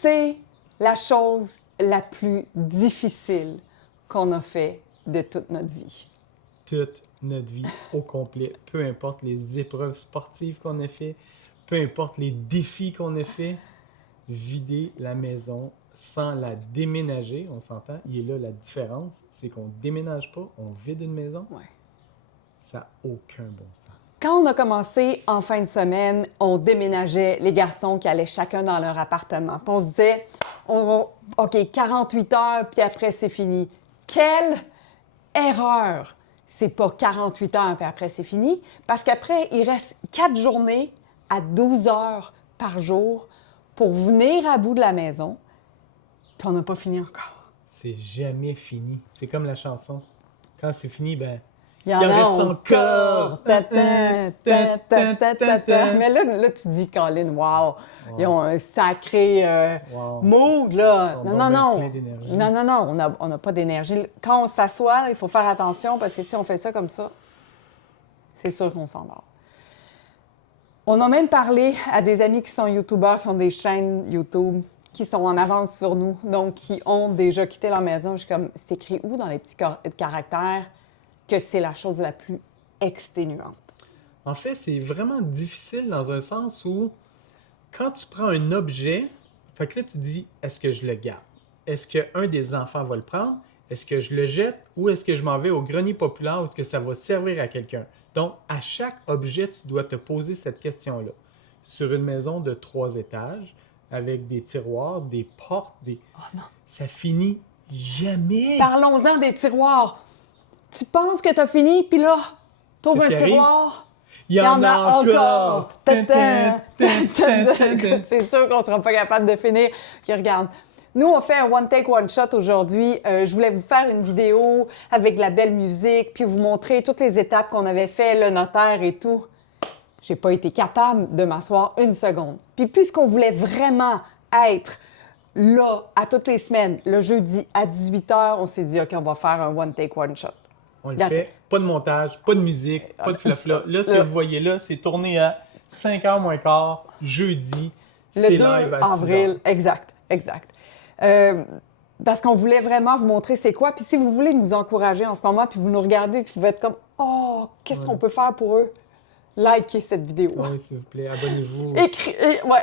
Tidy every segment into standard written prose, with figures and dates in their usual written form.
c'est la chose la plus difficile qu'on a fait de toute notre vie? Toute notre vie au complet, peu importe les épreuves sportives qu'on a fait, peu importe les défis qu'on a fait, vider la maison sans la déménager, on s'entend, il est là la différence, c'est qu'on déménage pas, on vide une maison, Ouais. ça n'a aucun bon sens. Quand on a commencé en fin de semaine, on déménageait les garçons qui allaient chacun dans leur appartement. Puis on se disait, OK, 48 heures, puis après, c'est fini. Quelle erreur! C'est pas 48 heures, puis après, c'est fini. Parce qu'après, il reste 4 journées à 12 heures par jour pour venir à bout de la maison. Puis on n'a pas fini encore. C'est jamais fini. C'est comme la chanson. Quand c'est fini, ben, Il y en a encore! Mais là, tu dis, Colin, wow! Ils ont un sacré Wow. mood, là. Ils sont Non, donc non, bien non. pleins d'énergie. Non, on n'a pas d'énergie. Quand on s'assoit, là, il faut faire attention parce que si on fait ça comme ça, c'est sûr qu'on s'endort. On a même parlé à des amis qui sont YouTubeurs, qui ont des chaînes YouTube, qui sont en avance sur nous, donc qui ont déjà quitté leur maison. Je suis comme, c'est écrit où dans les petits caractères que c'est la chose la plus exténuante? En fait, c'est vraiment difficile dans un sens où quand tu prends un objet, fait que là tu dis, est-ce que je le garde? Est-ce qu'un des enfants va le prendre? Est-ce que je le jette ou est-ce que je m'en vais au grenier populaire ou est-ce que ça va servir à quelqu'un? Donc, à chaque objet, tu dois te poser cette question-là. Sur une maison de 3 étages, avec des tiroirs, des portes, Oh non! ça finit jamais! Parlons-en des tiroirs. Tu penses que t'as fini, puis là, t'ouvres un Qu'est-ce qui arrive? tiroir, Il y en a encore! C'est sûr qu'on sera pas capable de finir. Puis regarde, nous, on fait un one take, one shot aujourd'hui. Je voulais vous faire une vidéo avec de la belle musique, puis vous montrer toutes les étapes qu'on avait fait, le notaire et tout. J'ai pas été capable de m'asseoir une seconde. Puis puisqu'on voulait vraiment être là à toutes les semaines, le jeudi à 18h, on s'est dit, OK, on va faire un one take, one shot. On le Regarde. fait, pas de montage, pas de musique, pas de flafla. Là, ce que vous voyez là, c'est tourné à 5h moins quart, jeudi. C'est Le 2 live à 6h. avril, exact. Parce qu'on voulait vraiment vous montrer c'est quoi. Puis si vous voulez nous encourager en ce moment, puis vous nous regardez, puis vous êtes comme « Oh, qu'est-ce qu'on peut faire pour eux? » Likez cette vidéo. Oui, s'il vous plaît, abonnez-vous.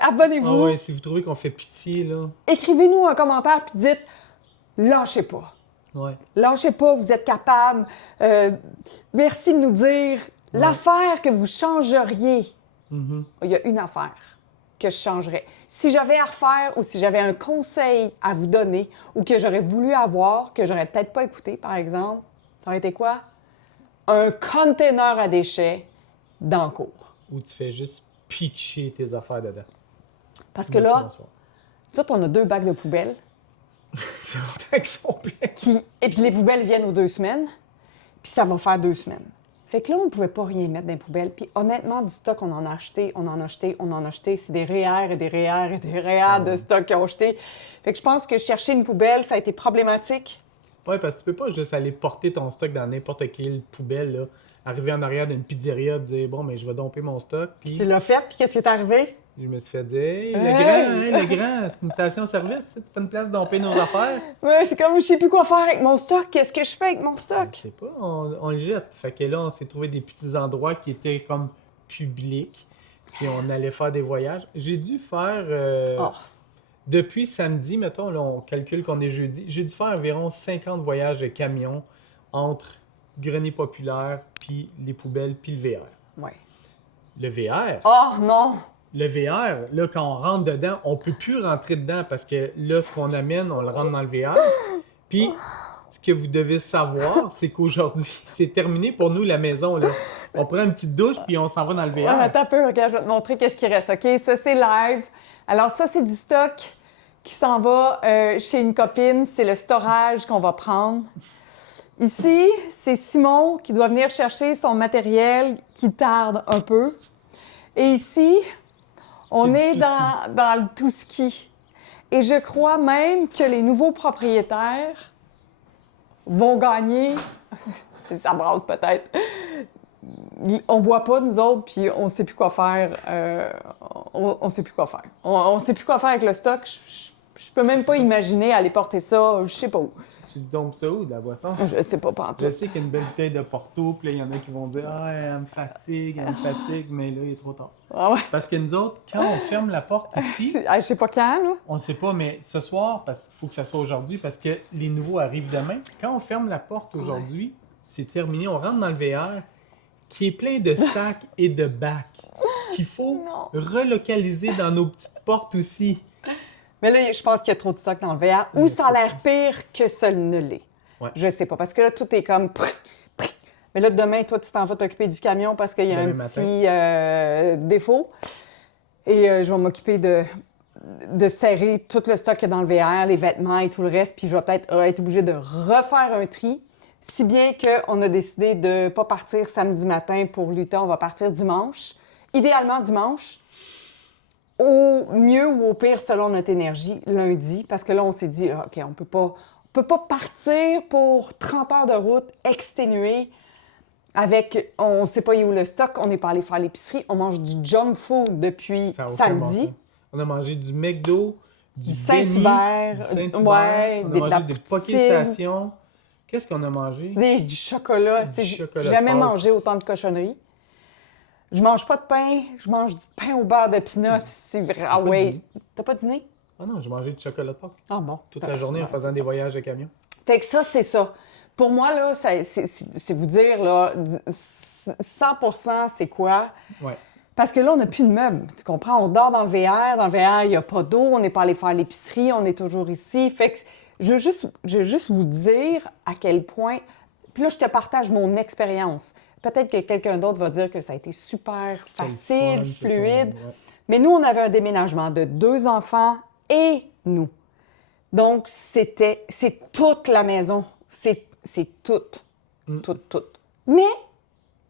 Abonnez-vous. Ah ouais, si vous trouvez qu'on fait pitié, là. Écrivez-nous un commentaire, puis dites « Lâchez pas. Ouais. Lâchez pas, vous êtes capable. Merci de nous dire l'affaire que vous changeriez. Mm-hmm. Il y a une affaire que je changerais. Si j'avais à refaire ou si j'avais un conseil à vous donner ou que j'aurais voulu avoir, que j'aurais peut-être pas écouté, par exemple, ça aurait été quoi? Un container à déchets dans le cours. Où tu fais juste pitcher tes affaires dedans. Parce que là, tu sais, on a 2 bacs de poubelle. C'est longtemps qu'ils sont pleins. Et puis les poubelles viennent aux 2 semaines, puis ça va faire 2 semaines. Fait que là, on ne pouvait pas rien mettre dans les poubelles. Puis honnêtement, du stock, on en a acheté, on en a acheté, on en a acheté. C'est des REER et des REER et des REER de stock qu'ils ont acheté. Fait que je pense que chercher une poubelle, ça a été problématique. Oui, parce que tu peux pas juste aller porter ton stock dans n'importe quelle poubelle, là. Arriver en arrière d'une pizzeria, dire bon, mais je vais domper mon stock. Puis tu l'as fait, puis qu'est-ce qui est arrivé? Je me suis fait dire, hey, le grand, c'est une station-service, c'est pas une place de domper nos affaires. Ouais, c'est comme je sais plus quoi faire avec mon stock. Qu'est-ce que je fais avec mon stock? Je sais pas, on le jette. Fait que là, on s'est trouvé des petits endroits qui étaient comme publics, puis on allait faire des voyages. J'ai dû faire, depuis samedi, mettons, là, on calcule qu'on est jeudi, j'ai dû faire environ 50 voyages de camion entre grenier populaire, puis les poubelles, puis le VR. Ouais. Le VR? Oh non! Le VR, là, quand on rentre dedans, on peut plus rentrer dedans parce que là, ce qu'on amène, on le rentre dans le VR. Puis, ce que vous devez savoir, c'est qu'aujourd'hui, c'est terminé pour nous, la maison, là. On prend une petite douche, puis on s'en va dans le VR. Ouais, attends un peu, regarde, je vais te montrer qu'est-ce qui reste, OK? Ça, c'est live. Alors, ça, c'est du stock qui s'en va chez une copine. C'est le storage qu'on va prendre. Ici, c'est Simon qui doit venir chercher son matériel qui tarde un peu. Et ici, on est dans le tout-ski. Et je crois même que les nouveaux propriétaires vont gagner. Ça brasse peut-être. On boit pas, nous autres, puis on sait plus quoi faire. On sait plus quoi faire. On sait plus quoi faire avec le stock. Je peux même pas imaginer aller porter ça, je sais pas où. Tu tombes ça où, de la boisson? Je sais pas pantoute. Je sais qu'il y a une belle bouteille de Porto, puis là, il y en a qui vont dire « Ah, elle me fatigue, mais là, il est trop tard. Ah ouais. » Parce que nous autres, quand on ferme la porte ici, Je sais pas quand, là. on ne sait pas, mais ce soir, parce qu'il faut que ça soit aujourd'hui, parce que les nouveaux arrivent demain. Quand on ferme la porte aujourd'hui, c'est terminé. On rentre dans le VR qui est plein de sacs et de bacs qu'il faut relocaliser dans nos petites portes aussi. Mais là, je pense qu'il y a trop de stock dans le VR, ou ça a l'air pire que ça ne l'est. Ouais. Je sais pas, parce que là, tout est comme... Mais là, demain, toi, tu t'en vas t'occuper du camion parce qu'il y a un Demain petit défaut. Et je vais m'occuper de serrer tout le stock qu'il y a dans le VR, les vêtements et tout le reste, puis je vais peut-être être obligée de refaire un tri, si bien qu'on a décidé de ne pas partir samedi matin pour l'Utah, on va partir dimanche. Idéalement dimanche, au mieux ou au pire selon notre énergie, lundi, parce que là, on s'est dit, OK, on peut pas partir pour 30 heures de route exténuée avec, on ne sait pas où le stock, on n'est pas allé faire l'épicerie, on mange du junk food depuis Ça a aucun samedi. bon sens. On a mangé du McDo, du Saint-Hubert, ouais, on a de la mangé des poutine. Poké-stations. Qu'est-ce qu'on a mangé? Du chocolat. Du J'ai chocolat jamais de Pâques. mangé autant de cochonneries. Je mange pas de pain, je mange du pain au beurre de peanuts. C'est vrai. Ah pas ouais. dîné? T'as pas dîné? Ah non, j'ai mangé du chocolat de Pâques. Ah bon. Toute la journée en faisant des voyages de camion. Fait que ça, c'est ça. Pour moi, là, c'est vous dire, là, 100% c'est quoi? Ouais. Parce que là, on n'a plus de meubles. Tu comprends? On dort dans le VR. Dans le VR, il n'y a pas d'eau. On n'est pas allé faire l'épicerie. On est toujours ici. Fait que je veux juste vous dire à quel point... Puis là, je te partage mon expérience. Peut-être que quelqu'un d'autre va dire que ça a été super facile, fun, fluide. ouais. Mais nous, on avait un déménagement de 2 enfants et nous. Donc, c'est toute la maison. C'est tout. Tout. Mais,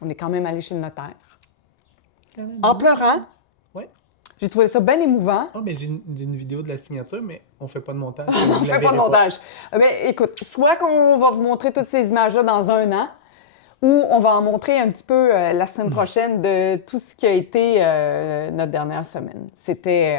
on est quand même allé chez le notaire. En pleurant. Ouais. J'ai trouvé ça bien émouvant. Ah, mais j'ai une vidéo de la signature, mais on fait pas de montage. On ne fait pas de montage. Mais écoute, soit qu'on va vous montrer toutes ces images-là dans 1 an, ou on va en montrer un petit peu la semaine prochaine de tout ce qui a été notre dernière semaine. C'était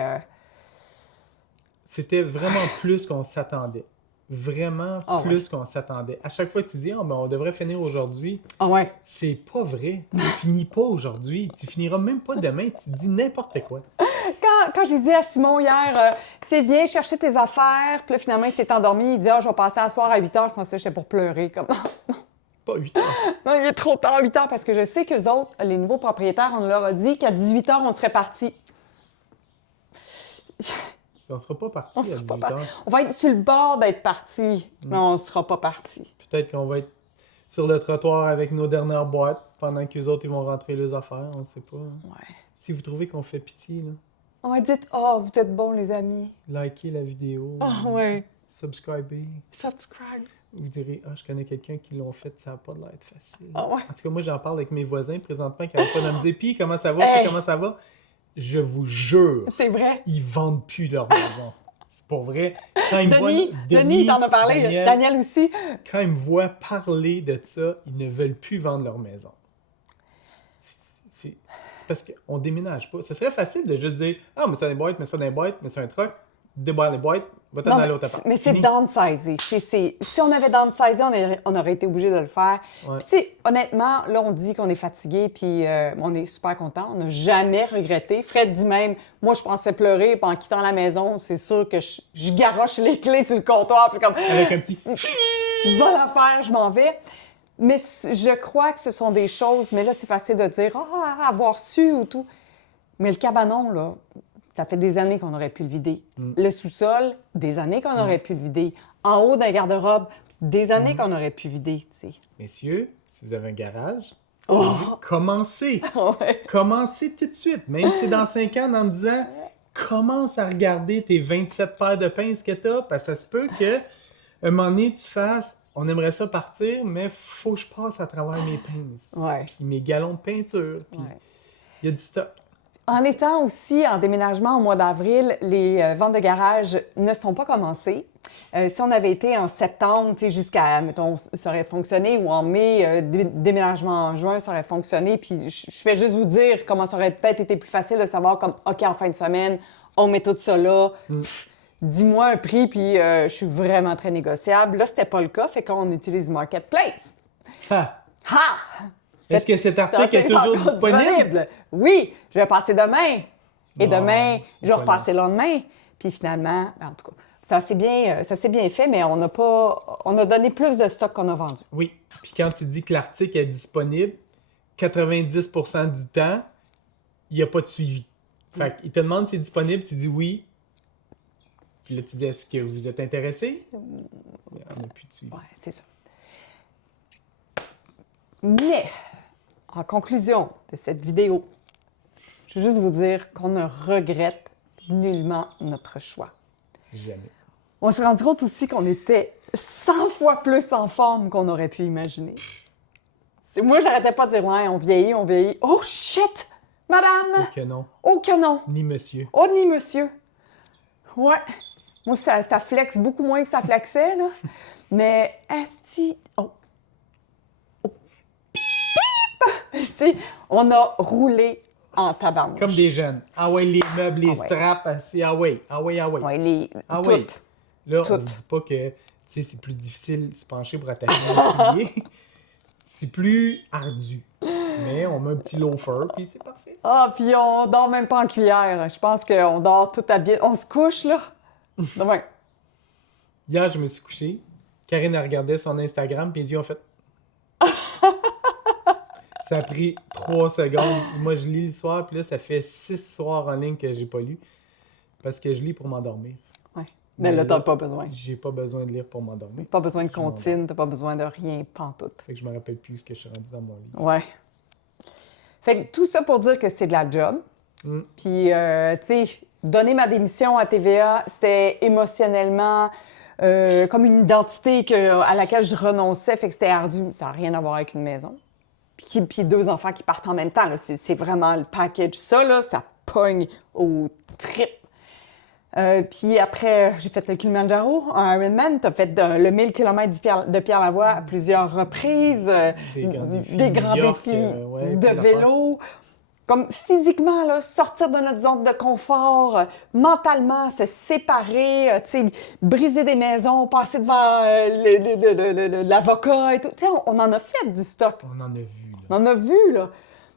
vraiment plus qu'on s'attendait. Vraiment plus qu'on s'attendait. À chaque fois, tu dis, on devrait finir aujourd'hui. Ah ouais. C'est pas vrai. Tu finis pas aujourd'hui. Tu finiras même pas demain. Tu dis n'importe quoi. Quand j'ai dit à Simon hier, tu sais, viens chercher tes affaires, puis là, finalement, il s'est endormi. Il dit, je vais passer à soir à 8 h. Je pensais que j'étais pour pleurer. Comme, Pas 8 heures. non, il est trop tard, 8 h, parce que je sais qu'eux autres, les nouveaux propriétaires, on leur a dit qu'à 18 h, on serait partis. On sera pas parti à 18 heures. On va être sur le bord d'être partis, mais on ne sera pas partis. Peut-être qu'on va être sur le trottoir avec nos dernières boîtes pendant qu'eux autres, ils vont rentrer les affaires. On sait pas. Ouais. Si vous trouvez qu'on fait pitié, là, On va dire, vous êtes bons, les amis. likez la vidéo. Ah ouais. Subscribez. Subscribe. Vous direz, je connais quelqu'un qui l'ont fait, ça n'a pas l'air facile. Ah ouais. En tout cas, moi, j'en parle avec mes voisins présentement qui n'arrêtent pas de me dire, puis comment ça va, Hey. puis comment ça va. Je vous jure, C'est vrai. ils vendent plus leur maison. C'est pas vrai. Quand ils me Denis, voient- Denis t'en as parlé. Daniel aussi. Quand ils me voient parler de ça, ils ne veulent plus vendre leur maison. C'est parce qu'on déménage pas. Ce serait facile de juste dire, mais ça dans les boîtes, mais ça dans les boîtes, mais c'est un truck, déboire les boîtes, va-t'en Non, dans l'autre appart. mais c'est Fini. downsizer. Si on avait downsizé, on aurait été obligé de le faire. Ouais. Puis, tu sais, honnêtement, là, on dit qu'on est fatigué, puis on est super content. On n'a jamais regretté. Fred dit même, moi, je pensais pleurer, puis en quittant la maison, c'est sûr que je garoche les clés sur le comptoir, puis comme, Avec un petit... bonne affaire, je m'en vais. Mais je crois que ce sont des choses, mais là, c'est facile de dire, avoir su ou tout. Mais le cabanon, là, ça fait des années qu'on aurait pu le vider. Le sous-sol, des années qu'on aurait pu le vider. En haut d'un garde-robe, des années qu'on aurait pu vider, tu sais. Messieurs, si vous avez un garage, Oh! commencez. Ouais. Commencez tout de suite. Même si c'est dans 5 ans, en 10 ans, commence à regarder tes 27 paires de pinces que tu as, parce que ça se peut qu'à un moment donné, tu fasses, on aimerait ça partir, mais faut que je passe à travers mes pinces. Ouais. Puis mes galons de peinture. Puis Ouais. il y a du stock. En étant aussi en déménagement au mois d'avril, les ventes de garage ne sont pas commencées. Si on avait été en septembre, tu sais, jusqu'à, mettons, ça aurait fonctionné, ou en mai, déménagement en juin, ça aurait fonctionné. Puis je fais juste vous dire comment ça aurait peut-être été plus facile de savoir comme, OK, en fin de semaine, on met tout ça là. Pff, dis-moi un prix, puis je suis vraiment très négociable. Là, c'était pas le cas, fait qu'on utilise Marketplace. Ah! Ha! Est-ce que cet article est toujours encore disponible? Oui, je vais passer demain. Et Non, demain, je vais voilà. repasser le lendemain. Puis finalement, en tout cas, ça s'est bien fait, mais on a donné plus de stock qu'on a vendu. Oui. Puis quand tu dis que l'article est disponible, 90% du temps, il n'y a pas de suivi. Fait qu'il te demande si c'est disponible, tu dis oui. Puis là, tu dis est-ce que vous êtes intéressé? On n'a plus de suivi. Ouais, c'est ça. Mais, en conclusion de cette vidéo, je veux juste vous dire qu'on ne regrette nullement notre choix. Jamais. On s'est rendu compte aussi qu'on était 100 fois plus en forme qu'on aurait pu imaginer. Moi, j'arrêtais pas de dire, ouais, on vieillit, on vieillit. Oh shit! Madame! Que non. Oh que non! Ni monsieur. Oh ni monsieur! Ouais. Moi, ça flexe beaucoup moins que ça flexait, là. Mais, esti... Oh! Oh! Pip! On a roulé en tabarnouche. Comme des jeunes. Ah ouais, les meubles, les Ah ouais. straps, assis. Ah ouais, ah ouais, ah ouais. Ouais, Ah ouais. toutes. Là, on ne Toutes. dit pas que c'est plus difficile de se pencher pour attacher un soulier. C'est plus ardu. Mais on met un petit loafer, puis c'est parfait. Ah, puis on dort même pas en cuillère. Je pense qu'on dort tout habillé. On se couche, là. Demain. Hier, je me suis couché. Karine, elle regardait son Instagram, puis les yeux ont fait. Ça a pris 3 secondes. Moi, je lis le soir, puis là, ça fait 6 soirs en ligne que j'ai pas lu. Parce que je lis pour m'endormir. Ouais. Mais là, t'as pas besoin. J'ai pas besoin de lire pour m'endormir. Pas besoin de Je m'endors. comptine, t'as pas besoin de rien, pantoute. Fait que je me rappelle plus ce que je suis rendu dans mon lit. Ouais. Fait que tout ça pour dire que c'est de la job. Mm. Puis, tu sais, donner ma démission à TVA, c'était émotionnellement comme une identité à laquelle je renonçais, fait que c'était ardu. Ça n'a rien à voir avec une maison. Puis 2 enfants qui partent en même temps, là, c'est vraiment le package. Ça, là, ça pogne au trip. Puis après, j'ai fait le Kilimanjaro, un Ironman. T'as fait le 1000 km de Pierre-Lavoie à plusieurs reprises. Des grands New York, défis ouais, de plein vélo. Comme physiquement, là, sortir de notre zone de confort, mentalement, se séparer, tu sais, briser des maisons, passer devant l'avocat et tout. Tu sais, on en a fait du stock. On en a vu, là. On en a vu, là.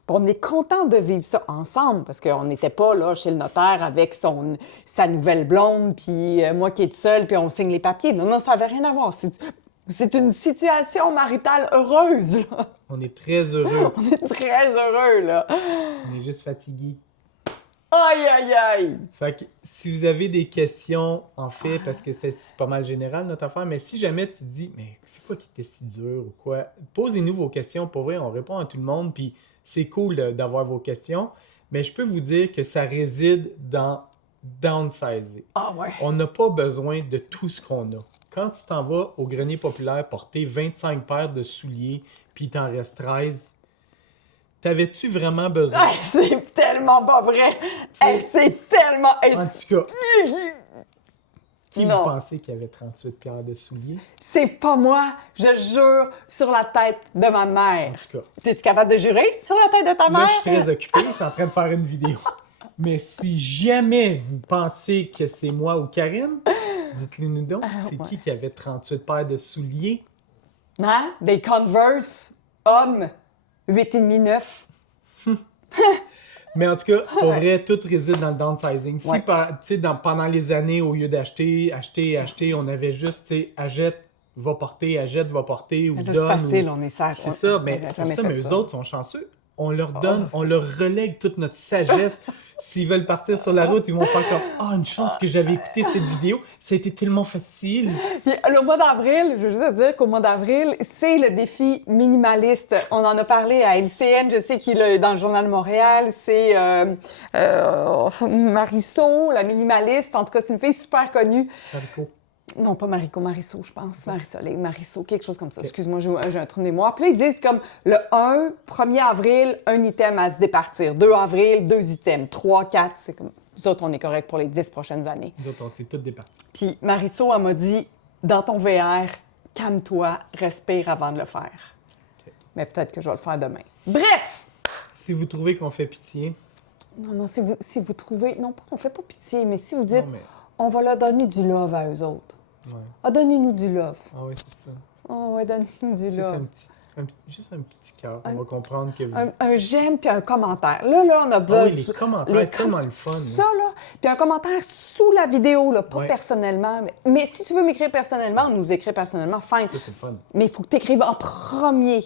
Puis on est content de vivre ça ensemble parce qu'on n'était pas là chez le notaire avec sa nouvelle blonde, puis moi qui est seule, puis on signe les papiers. Non, non, ça n'avait rien à voir. C'est une situation maritale heureuse, là. On est très heureux. On est très heureux, là. On est juste fatigué. Aïe, aïe, aïe! Fait que si vous avez des questions, en fait, parce que c'est pas mal général notre affaire, mais si jamais tu te dis, mais c'est quoi qui était si dur ou quoi, posez-nous vos questions. Pour vrai, on répond à tout le monde, puis c'est cool d'avoir vos questions. Mais je peux vous dire que ça réside dans downsizer. Ah ouais. On n'a pas besoin de tout ce qu'on a. Quand tu t'en vas au grenier populaire porter 25 paires de souliers, puis il t'en reste 13, t'avais-tu vraiment besoin? Hey, c'est tellement pas vrai! Hey, c'est tellement... Hey, En tout cas, qui Non. vous pensez qu'il y avait 38 paires de souliers? c'est pas moi, je jure sur la tête de ma En mère. tout cas, T'es-tu capable de jurer sur la tête de ta là, mère? je suis très occupé, je suis en train de faire une vidéo. Mais si jamais vous pensez que c'est moi ou Karine, dites-le nous donc, c'est ouais. qui avait 38 paires de souliers? Hein? Des Converse hommes 8,5-9. Mais en tout cas, pour vrai, tout réside dans le downsizing. Si Ouais. tu sais, pendant les années, au lieu d'acheter, on avait juste, tu sais, achète, va porter, ou Là, c'est donne. facile, ou- on est sage. C'est ça, mais c'est pour ça, mais eux autres sont chanceux. On leur donne, on leur relègue toute notre sagesse. S'ils veulent partir sur la route, ils vont faire comme « Ah, une chance que j'avais écouté cette vidéo. Ça a été tellement facile. Puis, le mois d'avril, je veux juste dire qu'au mois d'avril, c'est le défi minimaliste. On en a parlé à LCN, je sais qu'il est dans le Journal de Montréal. C'est Marisol, la minimaliste. En tout cas, c'est une fille super connue. » Marco. Non, pas Marisol, je pense. Marisol, quelque chose comme ça. Excuse-moi, j'ai un trou de mémoire. Puis là, ils disent comme le 1er avril, un item à se départir. 2 avril, 2 items. 3, 4, c'est comme... Nous autres, on est correct pour les 10 prochaines années. Nous autres, on s'est toutes départis. Puis Marisol, elle m'a dit, dans ton VR, calme-toi, respire avant de le faire. Mais peut-être que je vais le faire demain. Bref! Si vous trouvez qu'on fait pitié, Non, si vous trouvez... Non, pas qu'on fait pas pitié, mais si vous dites... non, mais on va leur donner du love à eux autres. Ouais. Ah, donnez-nous du love. Ah oui, c'est ça. Oh, ouais, donnez-nous du love. Juste un petit cœur. On va comprendre que vous... Un j'aime puis un commentaire. Là, on a Ah besoin. oui, les commentaires, c'est tellement le fun. Ça, là. Puis un commentaire sous la vidéo, là, pas Ouais. personnellement. Mais si tu veux m'écrire personnellement, nous écrire personnellement, fine. Ça, c'est le fun. Mais il faut que tu écrives en premier.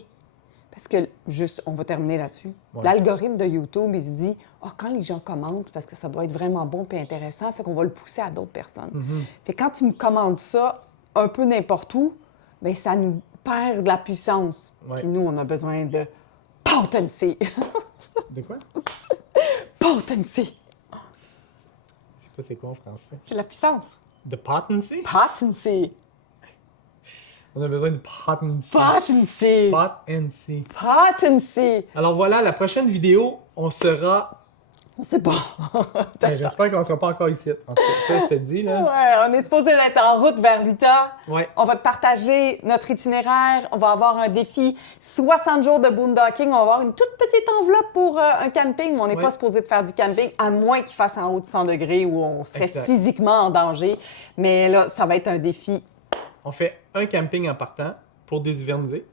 Parce que, juste, on va terminer là-dessus. Ouais. L'algorithme de YouTube, il se dit, quand les gens commentent, parce que ça doit être vraiment bon et intéressant, fait qu'on va le pousser à d'autres personnes. Fait que quand tu me commandes ça un peu n'importe où, bien, ça nous perd de la puissance. Ouais. Puis nous, on a besoin de potency. De quoi? Potency. C'est quoi en français? C'est la puissance. De potency? Potency. On a besoin de potency. Potency. Potency. Potency. Alors voilà, la prochaine vidéo, on sera... On sait pas. Ben, j'espère qu'on ne sera pas encore ici. En tout cas, ça, je te dis, là. Ouais, on est supposé être en route vers l'Utah. Ouais. On va te partager notre itinéraire. On va avoir un défi 60 jours de boondocking. On va avoir une toute petite enveloppe pour un camping, mais on n'est pas supposé de faire du camping, à moins qu'il fasse en haut de 100 degrés où on serait Exact. physiquement en danger. Mais là, ça va être un défi. On fait un camping en partant pour déshivernaliser.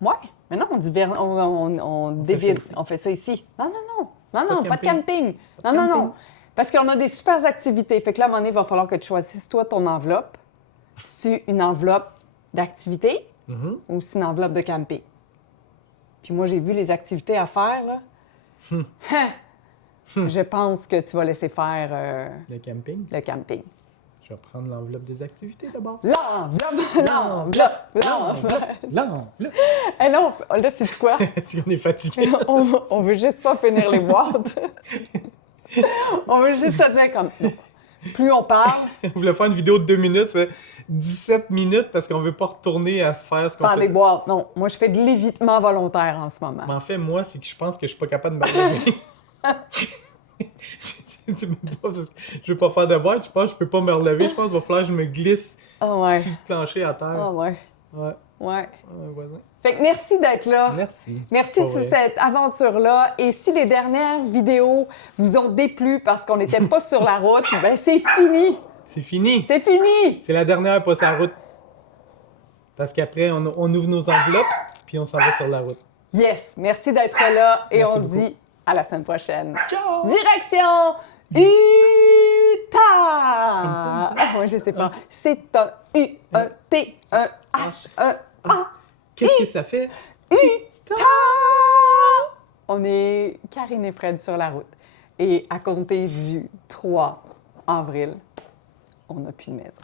Ouais, mais non, on dévide. ici. On fait ça ici. Non, non, non. Non, non, de pas de camping. Pas de Non, non, camping. non. Parce qu'on a des super activités. Fait que là, à un moment donné, il va falloir que tu choisisses, toi, ton enveloppe. C'est une enveloppe d'activité ou c'est une enveloppe de camping. Puis moi, j'ai vu les activités à faire, là. Je pense que tu vas laisser faire Le camping. le camping. Je vais prendre l'enveloppe des activités d'abord. L'enveloppe. L'enveloppe. Eh non, là, c'est quoi? Est-ce qu'on est fatigué? On veut juste pas finir les boîtes. On veut juste se dire comme... non. Plus on parle, On voulait faire une vidéo de 2 minutes, ça fait 17 minutes parce qu'on veut pas retourner à se faire ce qu'on faire fait. des boîtes. Non, moi, je fais de l'évitement volontaire en ce moment. Mais en fait, moi, c'est que je pense que je suis pas capable de me relever. Tu me pas parce que je veux pas faire de boîte, je pense que je peux pas me relever. Je pense qu'il va falloir que je me glisse Ah ouais. sur le plancher à terre. Ah ouais. Ouais, Ouais. voisin. Fait que merci d'être là. Merci. Merci de Pas vrai. cette aventure-là. Et si les dernières vidéos vous ont déplu parce qu'on n'était pas sur la route, ben c'est fini. C'est fini. C'est fini. C'est la dernière pas sur la route. Parce qu'après, on ouvre nos enveloppes, puis on s'en va sur la route. Yes. Merci d'être là. Et Merci on se beaucoup. dit à la semaine prochaine. Ciao! Direction Utah! comme ça? Ah, ouais, je sais pas. C'est un U, un T, un H, un A. Qu'est-ce que ça fait? Utah! On est Karine et Fred sur la route. Et à compter du 3 avril, on n'a plus de maison.